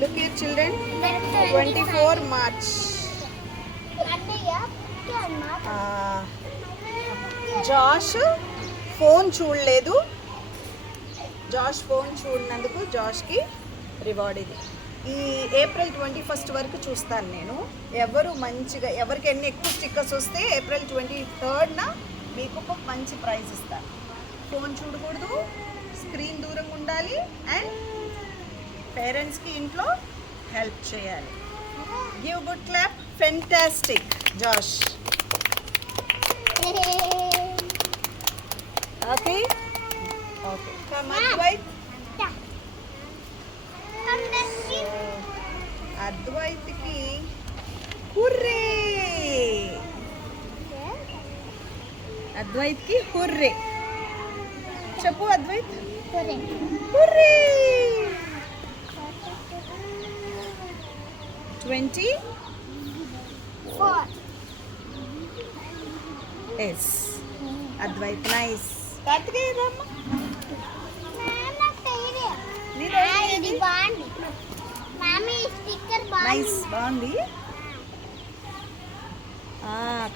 Look here children, 24 March. Josh phone చూడలేదు. Josh phone చూడనందుకు జాష్కి reward ఇది. ఈ ఏప్రిల్ 21 వరకు చూస్తాను నేను. ఎవరు మంచిగా ఎవరికి ఎన్ని ఎక్కువ స్టిక్కర్స్ వస్తే ఏప్రిల్ 23న మీకు ఒక మంచి ప్రైజ్ ఇస్తాను. ఫోన్ చూడకూడదు, స్క్రీన్ దూరంగా ఉండాలి, అండ్ పేరెంట్స్కి ఇంట్లో హెల్ప్ చేయాలి. Give good clap. Fantastic Josh. Okay okay come Advait. అద్వైత్కి హుర్రే. అద్వైత్కి హుర్రే చెప్పు. Advait hurray. 24 yes Advait. Nice. Karthikeya రమ్మ. నైస్ బాగుంది.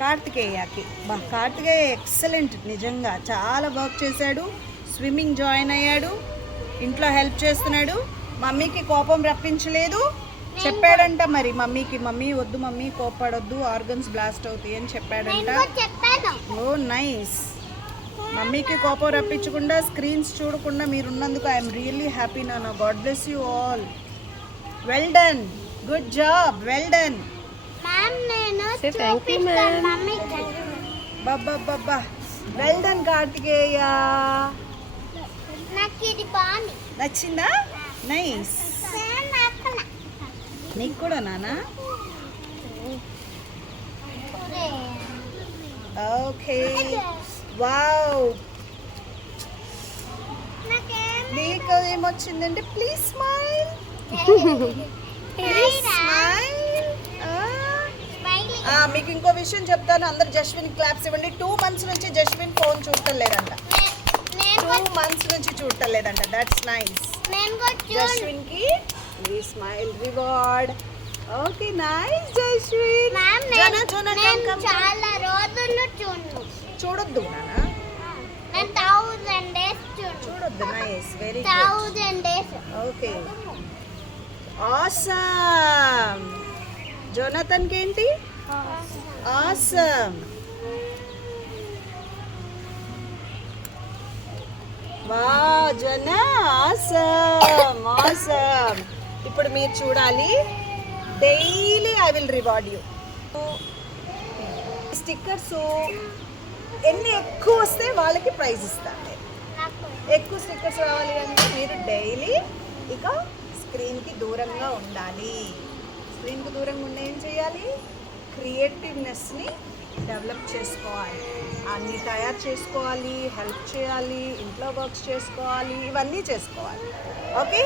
కార్తికేయకి కార్తికేయ ఎక్సలెంట్. నిజంగా చాలా వర్క్ చేశాడు. స్విమ్మింగ్ జాయిన్ అయ్యాడు, ఇంట్లో హెల్ప్ చేస్తున్నాడు, మమ్మీకి కోపం రప్పించలేదు. చెప్పాడంట మరి మమ్మీకి, మమ్మీ వద్దు మమ్మీ కోపడొద్దు, ఆర్గన్స్ బ్లాస్ట్ అవుతాయి అని చెప్పాడంట. Oh nice. మమ్మీకి కోపం రప్పించకుండా, స్క్రీన్స్ చూడకుండా మీరున్నందుకు ఐఎమ్ రియల్లీ హ్యాపీ నాన్న. God bless you all. Well done, good job, well done. బాబా వెల్ డన్ కార్తికేయ. నచ్చిందా? నైస్. నీకు కూడా నానా? Okay wow. నీకు ఏమొచ్చిందంటే ప్లీజ్ స్మైల్. Please smile. మీకు ఇంకో విషయం చెప్తాను. అందరు జస్విన్ క్లాప్స్ ఇవ్వండి. 2 months నుంచి జస్విన్ ఫోన్ చూడటం లేదంట. 2 months నుంచి చూడటం లేదంట. That's nice. జస్విన్ కి smile reward. Okay nice Jaswin. చాలా రోజులు చూడొద్దు నానా, చూడొద్దు. Nice, very good. Okay awesome. Jonathan కి ఏంటి? Awesome. Wow Jona, awesome awesome. ఇప్పుడు మీరు చూడాలి. Daily I will reward you. Stickers ఎన్ని ఎక్కువ వస్తే వాళ్ళకి ప్రైజ్ ఇస్తాను. ఎక్కువ స్టిక్కర్స్ రావాలి అంటే మీరు డైలీ ఇక స్క్రీన్కి దూరంగా ఉండాలి. స్క్రీన్కి దూరంగా ఉండి ఏం చేయాలి? క్రియేటివ్నెస్ని డెవలప్ చేసుకోవాలి, అన్నీ తయారు చేసుకోవాలి, హెల్ప్ చేయాలి, ఇంట్లో వర్క్స్ చేసుకోవాలి, ఇవన్నీ చేసుకోవాలి. ఓకే.